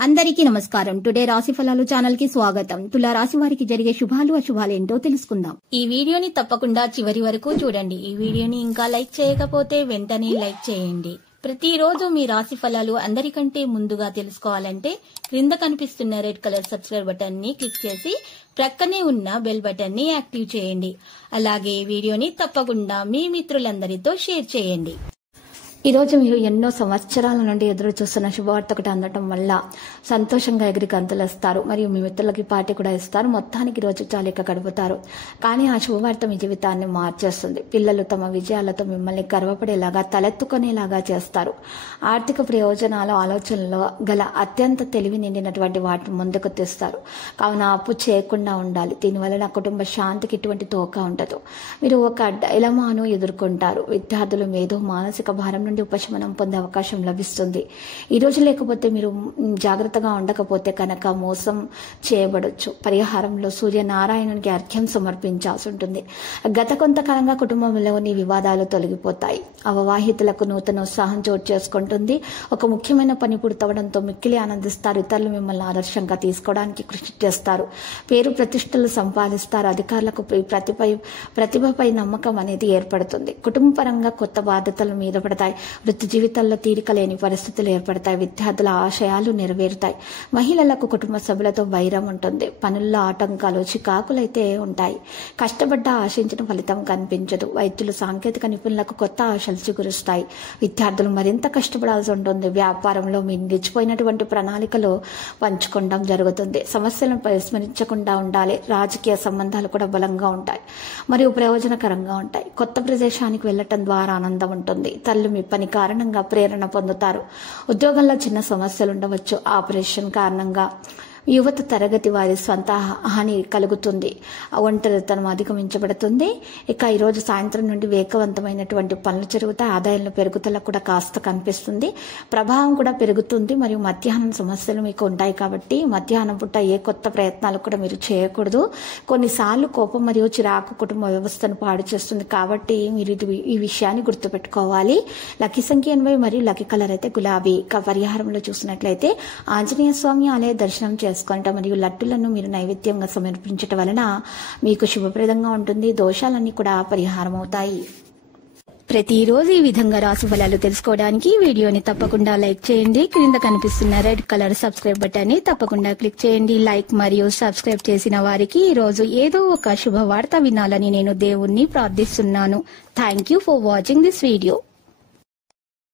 అందరికీ నమస్కారం. టుడే రాశి ఫలాలు ఛానల్ కి స్వాగతం. తులా రాశి వారికి జరిగే శుభాలు అశుభాలు ఏంటో తెలుసుకుందాం. ఈ వీడియోని తప్పకుండా చివరి వరకు చూడండి. ఈ వీడియోని ఇంకా లైక్ చేయకపోతే వెంటనే లైక్ చేయండి. ప్రతిరోజు మీ రాశి ఫలాలు అందరికంటే ముందుగా తెలుసుకోవాలంటే క్రింద కనిపిస్తున్న రెడ్ కలర్ సబ్స్క్రైబ్ బటన్ ని క్లిక్ చేసి ప్రక్కనే ఉన్న బెల్ బటన్ ని యాక్టివ్ చేయండి. అలాగే వీడియోని తప్పకుండా మీ మిత్రులందరితో షేర్ చేయండి. ఈ రోజు మీరు ఎన్నో సంవత్సరాల నుండి ఎదురు చూస్తున్న శుభవార్త ఒకటి అందటం వల్ల సంతోషంగా ఎగిరి గంతులేస్తారు. మరియు మీ మిత్రులకి పార్టీ కూడా ఇస్తారు. మొత్తానికి రోజు చాలిక గడుపుతారు. కానీ ఆ శుభవార్త మీ జీవితాన్ని మార్చేస్తుంది. పిల్లలు తమ విజయాలతో మిమ్మల్ని గర్వపడేలాగా తలెత్తుకునేలాగా చేస్తారు. ఆర్థిక ప్రయోజనాల ఆలోచనలో గల అత్యంత తెలివి నిండినటువంటి వాటిని ముందుకు తెస్తారు. కావున అప్పు చేయకుండా ఉండాలి. దీనివల్ల కుటుంబ శాంతికి ఎటువంటి తోక ఉండదు. మీరు ఒక డైలమాను ఎదుర్కొంటారు. విద్యార్థులు మేధో మానసిక భారం నుండి ఉపశమనం పొందే అవకాశం లభిస్తుంది. ఈ రోజు లేకపోతే మీరు జాగ్రత్తగా ఉండకపోతే కనుక మోసం చేయబడొచ్చు. పరిహారంలో సూర్యనారాయణునికి అర్ఘ్యం సమర్పించాల్సి ఉంటుంది. గత కొంతకాలంగా కుటుంబంలోని వివాదాలు తొలగిపోతాయి. అవవాహితులకు నూతన ఉత్సాహం చోటు చేసుకుంటుంది. ఒక ముఖ్యమైన పని పూర్తవడంతో మిక్కిలి ఆనందిస్తారు. ఇతరులు మిమ్మల్ని ఆదర్శంగా తీసుకోవడానికి కృషి చేస్తారు. పేరు ప్రతిష్టలు సంపాదిస్తారు. అధికారులకు ప్రతిభపై నమ్మకం అనేది ఏర్పడుతుంది. కుటుంబపరంగా కొత్త బాధ్యతలు మీద పడతాయి. వృత్తి జీవితాల్లో తీరిక లేని పరిస్థితులు ఏర్పడతాయి. విద్యార్థుల ఆశయాలు నెరవేరుతాయి. మహిళలకు కుటుంబ సభ్యులతో వైరం ఉంటుంది. పనుల్లో ఆటంకాలు చికాకులైతే ఉంటాయి. కష్టపడ్డ ఆశించిన ఫలితం కనిపించదు. వైద్యులు సాంకేతిక నిపుణులకు కొత్త ఆశలు చిగురుస్తాయి. విద్యార్థులు మరింత కష్టపడాల్సి ఉంటుంది. వ్యాపారంలో మీ నిలిచిపోయినటువంటి ప్రణాళికలు పంచుకోవడం జరుగుతుంది. సమస్యలను పరిస్మరించకుండా ఉండాలి. రాజకీయ సంబంధాలు కూడా బలంగా ఉంటాయి మరియు ప్రయోజనకరంగా ఉంటాయి. కొత్త ప్రదేశానికి వెళ్లటం ద్వారా ఆనందం ఉంటుంది. తల్లి మీ పని కారణంగా ప్రేరణ పొందుతారు. ఉద్యోగంలో చిన్న సమస్యలు ఉండవచ్చు. ఆపరేషన్ కారణంగా యువత తరగతి వారి స్వంత హాని కలుగుతుంది. ఒంటరితనం అధిగమించబడుతుంది. ఇక ఈరోజు సాయంత్రం నుండి వేగవంతమైనటువంటి పనులు జరుగుతాయి. ఆదాయంలో పెరుగుదల కూడా కాస్త కనిపిస్తుంది. ప్రభావం కూడా పెరుగుతుంది. మరియు మధ్యాహ్నం సమస్యలు మీకు ఉంటాయి కాబట్టి మధ్యాహ్నం పూట ఏ కొత్త ప్రయత్నాలు కూడా మీరు చేయకూడదు. కొన్నిసార్లు కోపం మరియు చిరాకు కుటుంబ వ్యవస్థను పాడు చేస్తుంది. కాబట్టి మీరు ఈ విషయాన్ని గుర్తుపెట్టుకోవాలి. లక్కీ సంఖ్య 80 మరియు లక్కీ కలర్ అయితే గులాబీ. ఇక పరిహారంలో చూసినట్లయితే ఆంజనేయ స్వామి ఆలయ దర్శనం చేసుకుంటాం మరియు లడ్డులను మీరు నైవేద్యంగా సమర్పించటం వలన మీకు శుభప్రదంగా ఉంటుంది. దోషాలన్నీ కూడా పరిహారం అవుతాయి. ప్రతిరోజు ఈ విధంగా రాశి ఫలాలు తెలుసుకోవడానికి వీడియోని తప్పకుండా లైక్ చేయండి. క్రింద కనిపిస్తున్న రెడ్ కలర్ సబ్స్క్రైబ్ బటన్ ని తప్పకుండా క్లిక్ చేయండి. లైక్ మరియు సబ్స్క్రైబ్ చేసిన వారికి ఈ రోజు ఏదో ఒక శుభవార్త వినాలని నేను దేవుణ్ణి ప్రార్థిస్తున్నాను. Thank you for watching this video.